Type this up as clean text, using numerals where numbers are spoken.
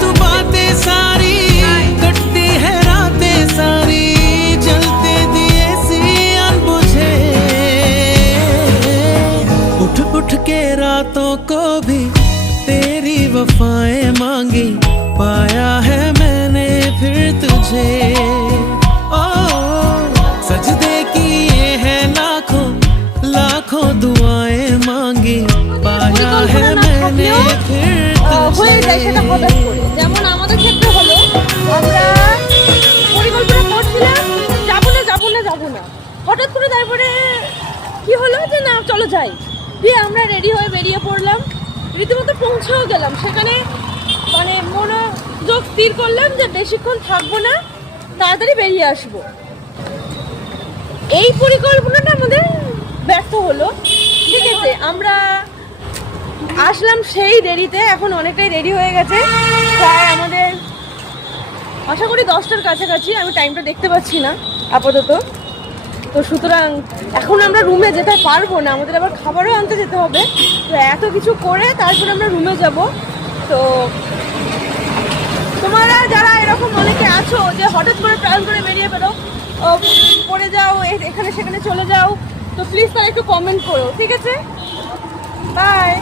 तू बातें सारी कटती है रातें सारी जलते दिए सियान बुझे उठ उठ के रातों को भी तेरी वफाएं मांगी पाया है मैंने फिर तुझे ओ सजदे किए हैं लाखों लाखों दुआएं मांगी पाया है मैंने फिर হয়ে যায় সেটা হঠাৎ করে। যেমন আমাদের ক্ষেত্রে হলো, আমরা পরিকল্পনা করছিলাম যাবো না, হঠাৎ করে তারপরে কি হলো যে না চলো যাই, দিয়ে আমরা রেডি হয়ে বেরিয়ে পড়লাম, রীতিমতো পৌঁছেও গেলাম সেখানে। মানে মনোযোগ স্থির করলাম যে বেশিক্ষণ থাকবো না, তাড়াতাড়ি বেরিয়ে আসবো। এই পরিকল্পনাটা আমাদের ব্যর্থ হলো। ঠিক আছে, আমরা আসলাম সেই দেরিতে, এখন অনেকটাই দেরি হয়ে গেছে, প্রায় আমাদের আশা করি 10টার কাছাকাছি, আমি টাইমটা দেখতে পাচ্ছি না আপাতত। তো সুতরাং এখন আমরা রুমে যেতে পারবো না, আমাদের আবার খাবারও আনতে যেতে হবে। তো এত কিছু করে তারপরে আমরা রুমে যাব। তো তোমরা যারা এরকম অনেকে আছো যে হঠাৎ করে প্ল্যান করে বেরিয়ে বেরো, পড়ে যাও, এখানে সেখানে চলে যাও, তো প্লিজ তারা একটু কমেন্ট করো, ঠিক আছে? বাই।